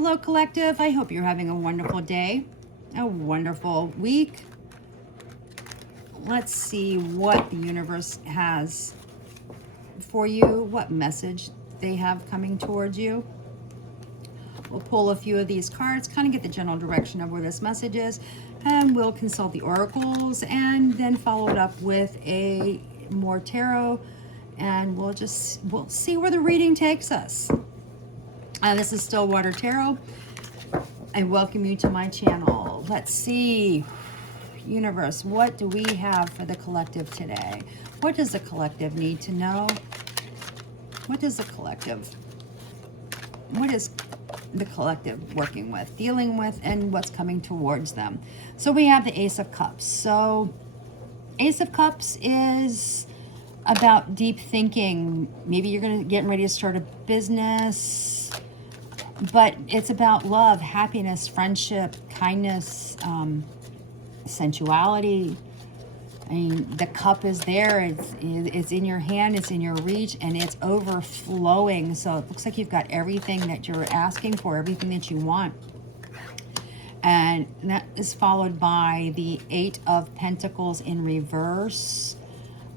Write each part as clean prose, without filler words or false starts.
Hello, collective. I hope you're having a wonderful day, a wonderful week. Let's see what the universe has for you, what message they have coming towards you. We'll pull a few of these cards, kind of get the general direction of where this message is, and we'll consult the oracles and then follow it up with a more tarot, and we'll see where the reading takes us. This is Stillwater Tarot. I welcome you to my channel. Let's see, universe, what do we have for the collective today? What does the collective need to know? What is the collective working with, dealing with, and what's coming towards them? So we have the Ace of Cups. So Ace of Cups is about deep thinking. Maybe you're getting ready to start a business, but it's about love, happiness, friendship, kindness, sensuality. I mean, the cup is there. It's in your hand. It's in your reach, and it's overflowing. So it looks like you've got everything that you're asking for, everything that you want. And that is followed by the Eight of Pentacles in reverse.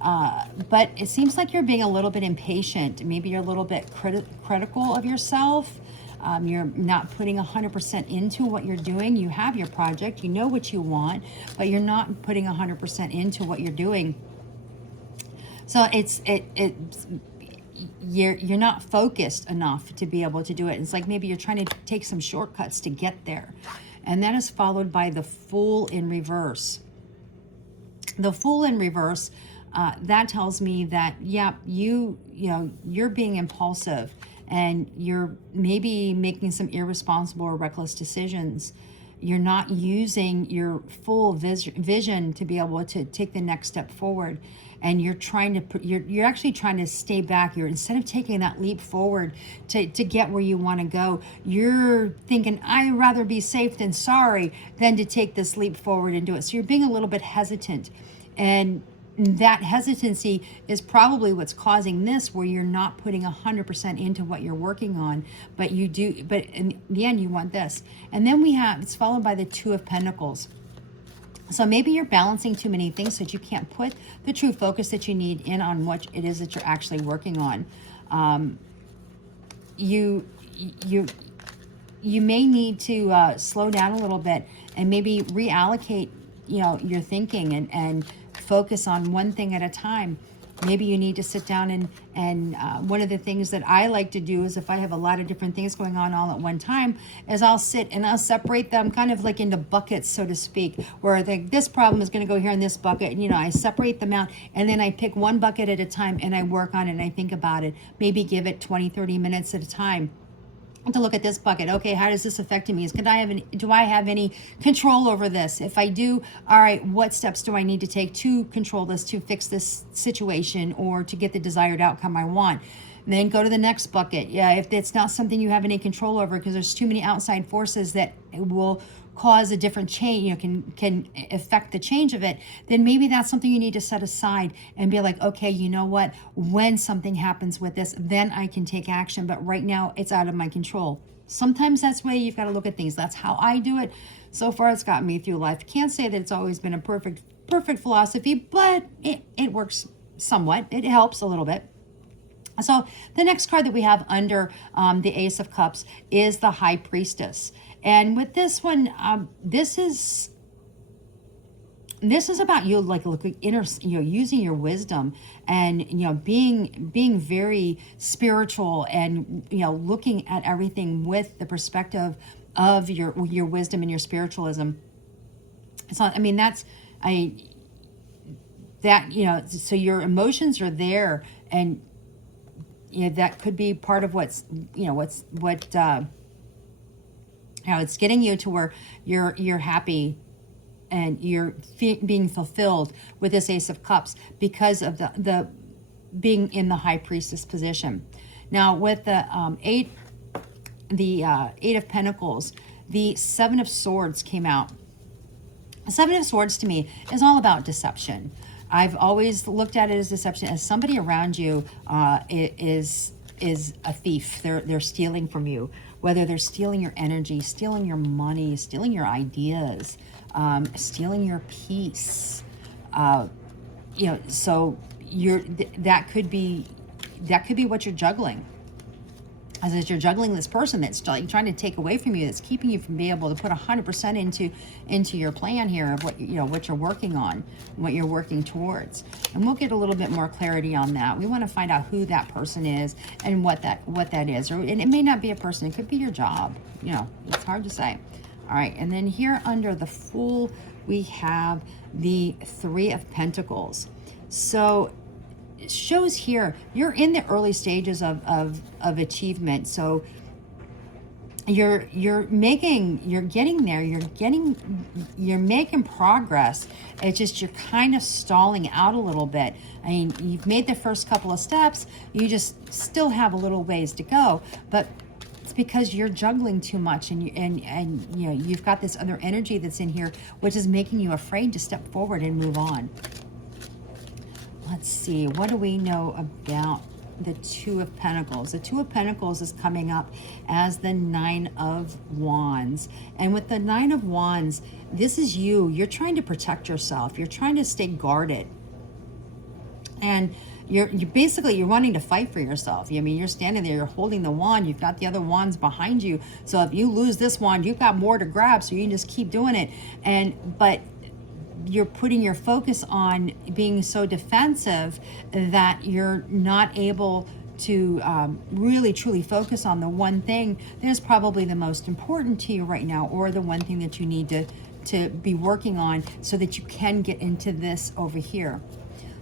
But it seems like you're being a little bit impatient. Maybe you're a little bit critical of yourself. You're not putting 100% into what you're doing. You have your project, you know what you want, but you're not putting 100% into what you're doing. So you're not focused enough to be able to do it. It's like maybe you're trying to take some shortcuts to get there. And that is followed by the Fool in reverse. The Fool in reverse, that tells me that, yeah, you're being impulsive, and you're maybe making some irresponsible or reckless decisions. You're not using your full vision to be able to take the next step forward. And you're trying to you're actually trying to stay back. You're, instead of taking that leap forward to get where you want to go, you're thinking, I'd rather be safe than sorry than to take this leap forward and do it. So you're being a little bit hesitant. And that hesitancy is probably what's causing this, where you're not putting 100% into what you're working on, but in the end you want this. And then it's followed by the Two of Pentacles. So maybe you're balancing too many things so that you can't put the true focus that you need in on what it is that you're actually working on. You may need to slow down a little bit and maybe reallocate, your thinking and focus on one thing at a time. Maybe you need to sit down and one of the things that I like to do is, if I have a lot of different things going on all at one time, is I'll sit and I'll separate them kind of like into buckets, so to speak, where I think this problem is going to go here in this bucket. And, I separate them out, and then I pick one bucket at a time and I work on it and I think about it. Maybe give it 20, 30 minutes at a time to look at this bucket. Okay, how does this affect me? Do I have any control over this? If I do, all right, what steps do I need to take to control this, to fix this situation, or to get the desired outcome I want? And then go to the next bucket. Yeah, if it's not something you have any control over, because there's too many outside forces that will cause a different change, can affect the change of it, then maybe that's something you need to set aside and be like, okay, you know what, when something happens with this, then I can take action, but right now it's out of my control. Sometimes that's the way you've got to look at things. That's how I do it. So far, it's gotten me through life. Can't say that it's always been a perfect philosophy, but it works somewhat. It helps a little bit. So the next card that we have under the Ace of Cups is the High Priestess. And with this one, this is about you, like looking inner, using your wisdom and being very spiritual, and looking at everything with the perspective of your wisdom and your spiritualism. So I mean so your emotions are there, and that could be part of it's getting you to where you're happy and you're being fulfilled with this Ace of Cups because of the being in the High Priestess position. Now with the Eight of Pentacles, the Seven of Swords came out. The Seven of Swords to me is all about deception. I've always looked at it as deception, as somebody around you is a thief. They're stealing from you. whether they're stealing your energy, stealing your money, stealing your ideas, stealing your peace. You know, so that could be what you're juggling. As if you're juggling this person that's trying to take away from you, that's keeping you from being able to put 100% into your plan here of what what you're working on, what you're working towards. And we'll get a little bit more clarity on that. We want to find out who that person is and what that is. And it may not be a person; it could be your job. You know, it's hard to say. All right, and then here under the Fool, we have the Three of Pentacles. So it shows here you're in the early stages of achievement. So you're getting there, you're making progress. It's just you're kind of stalling out a little bit. I mean, you've made the first couple of steps, you just still have a little ways to go, but it's because you're juggling too much, and you know, you've got this other energy that's in here which is making you afraid to step forward and move on. Let's see, what do we know about the Two of Pentacles? The Two of Pentacles is coming up as the Nine of Wands. And with the Nine of Wands, this is you. You're trying to protect yourself. You're trying to stay guarded. And you're basically wanting to fight for yourself. I mean, you're standing there, you're holding the wand, you've got the other wands behind you. So if you lose this wand, you've got more to grab, so you can just keep doing it. But you're putting your focus on being so defensive that you're not able to really truly focus on the one thing that is probably the most important to you right now, or the one thing that you need to be working on so that you can get into this over here.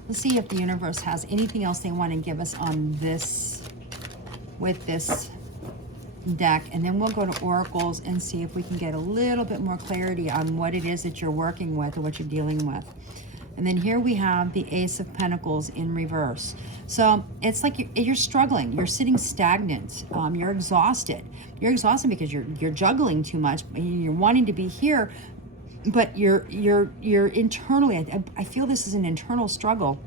Let's see if the universe has anything else they want to give us on this with this deck, and then we'll go to oracles and see if we can get a little bit more clarity on what it is that you're working with or what you're dealing with. And then here we have the Ace of Pentacles in reverse. So it's like you're struggling, you're sitting stagnant, you're exhausted. You're exhausted because you're juggling too much, you're wanting to be here, but you're internally, I feel this is an internal struggle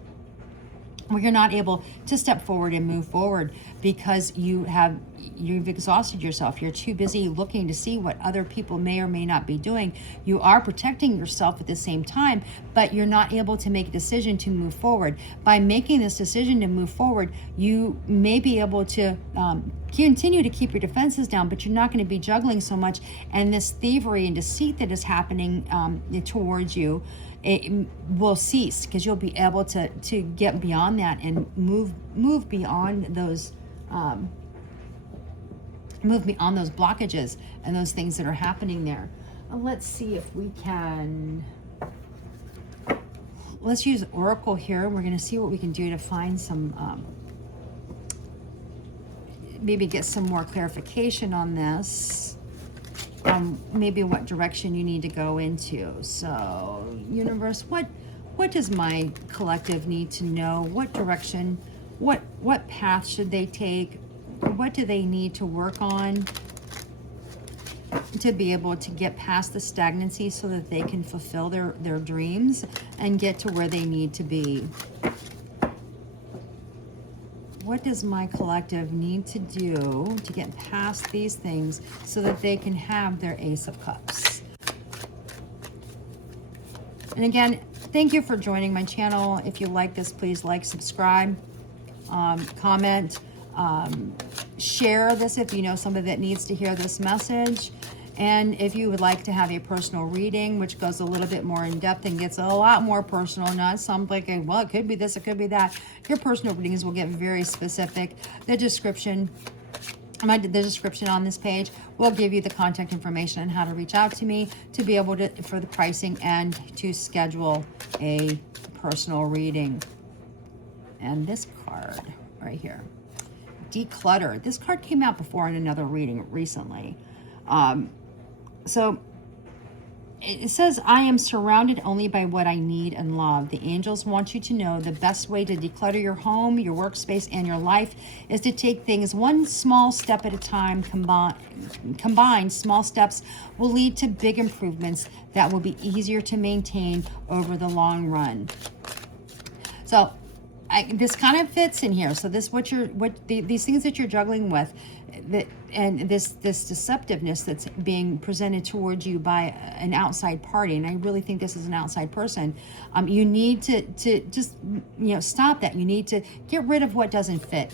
where you're not able to step forward and move forward because you've exhausted yourself. You're too busy looking to see what other people may or may not be doing. You are protecting yourself at the same time, but you're not able to make a decision to move forward. By making this decision to move forward, you may be able to continue to keep your defenses down, but you're not going to be juggling so much. And this thievery and deceit that is happening towards you, it will cease because you'll be able to get beyond that and move beyond those blockages and those things that are happening there. Let's see if we can, let's use Oracle here. We're going to see what we can do to find some maybe get some more clarification on this. Maybe what direction you need to go into. So, universe, what does my collective need to know? What direction, what path should they take? What do they need to work on to be able to get past the stagnancy so that they can fulfill their dreams and get to where they need to be? What does my collective need to do to get past these things so that they can have their Ace of Cups? And again, thank you for joining my channel. If you like this, please like, subscribe, comment, share this if you know somebody that needs to hear this message. And if you would like to have a personal reading, which goes a little bit more in depth and gets a lot more personal, not something, well, it could be this, it could be that. Your personal readings will get very specific. The description on this page will give you the contact information on how to reach out to me to be able to, for the pricing and to schedule a personal reading. And this card right here, Declutter. This card came out before in another reading recently. So it says, I am surrounded only by what I need and love. The angels want you to know the best way to declutter your home, your workspace, and your life is to take things one small step at a time. Combined small steps will lead to big improvements that will be easier to maintain over the long run. So this kind of fits in here. So this, these things that you're juggling with, that, and this deceptiveness that's being presented towards you by an outside party, and I really think this is an outside person. You need to just, stop that. You need to get rid of what doesn't fit.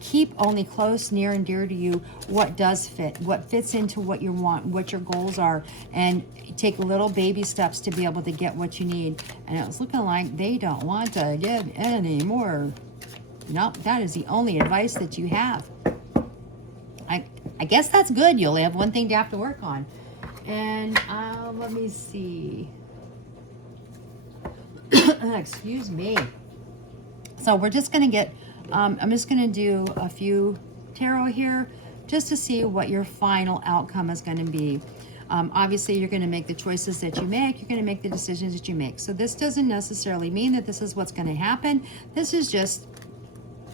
Keep only close, near, and dear to you what does fit, what fits into what you want, what your goals are, and take little baby steps to be able to get what you need. And it's looking like they don't want to give any more. Nope, that is the only advice that you have. I guess that's good. You only have one thing to have to work on. And let me see. Excuse me. So we're just going to get, I'm just going to do a few tarot here just to see what your final outcome is going to be. Obviously, you're going to make the choices that you make. You're going to make the decisions that you make. So this doesn't necessarily mean that this is what's going to happen. This is just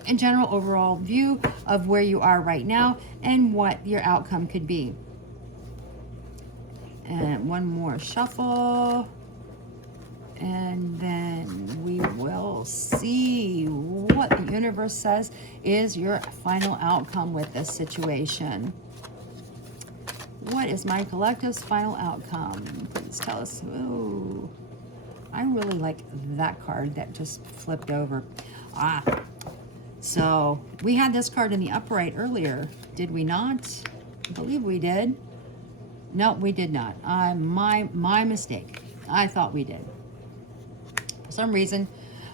a general overall view of where you are right now and what your outcome could be. And one more shuffle, and then we will see what the universe says is your final outcome with this situation. What is my collective's final outcome? Please tell us. Ooh, I really like that card that just flipped over. So we had this card in the upright earlier, did we not? I believe we did. No, we did not. My mistake. I thought we did for some reason,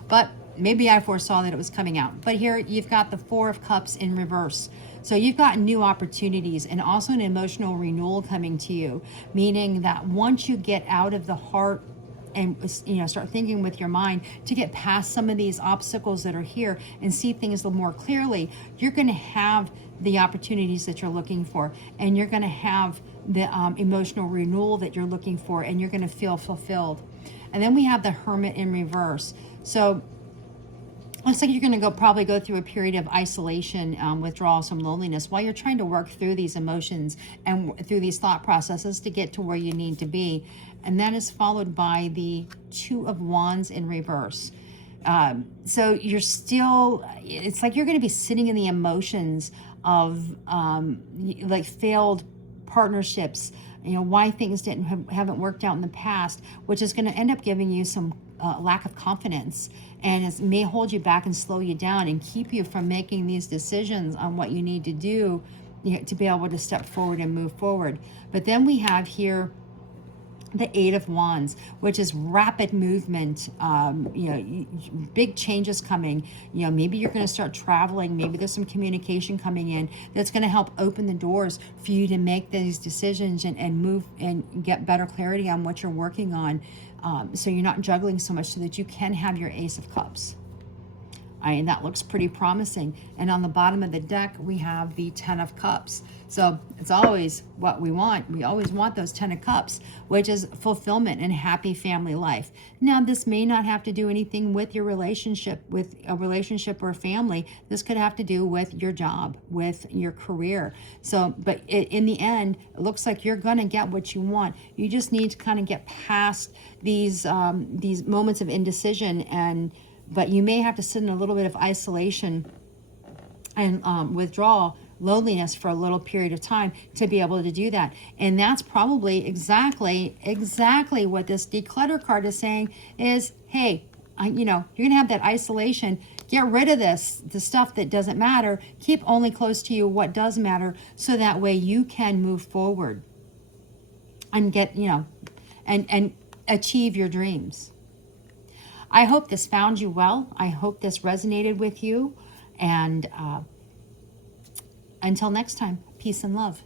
but maybe I foresaw that it was coming out. But here you've got the Four of Cups in reverse. So you've got new opportunities and also an emotional renewal coming to you, meaning that once you get out of the heart and start thinking with your mind to get past some of these obstacles that are here and see things a little more clearly, you're going to have the opportunities that you're looking for, and you're going to have the emotional renewal that you're looking for, and you're going to feel fulfilled. And then we have the Hermit in reverse. So looks like you're going to probably go through a period of isolation, withdrawal, some loneliness while you're trying to work through these emotions and through these thought processes to get to where you need to be. And that is followed by the Two of Wands in reverse. So you're still, it's like you're going to be sitting in the emotions of like failed partnerships, why things haven't worked out in the past, which is going to end up giving you some lack of confidence, and it may hold you back and slow you down and keep you from making these decisions on what you need to do, to be able to step forward and move forward. But then we have here the Eight of Wands, which is rapid movement, big changes coming. Maybe you're going to start traveling. Maybe there's some communication coming in that's going to help open the doors for you to make these decisions and move and get better clarity on what you're working on. So you're not juggling so much, so that you can have your Ace of Cups. And that looks pretty promising. And on the bottom of the deck, we have the Ten of Cups. So it's always what we want. We always want those 10 of Cups, which is fulfillment and happy family life. Now, this may not have to do anything with your relationship, with a relationship or a family. This could have to do with your job, with your career. So, but in the end, it looks like you're going to get what you want. You just need to kind of get past these moments of indecision, but you may have to sit in a little bit of isolation and withdrawal, loneliness for a little period of time to be able to do that. And that's probably exactly what this declutter card is saying is, hey, you're going to have that isolation. Get rid of the stuff that doesn't matter. Keep only close to you what does matter, so that way you can move forward and get, and achieve your dreams. I hope this found you well. I hope this resonated with you. And until next time, peace and love.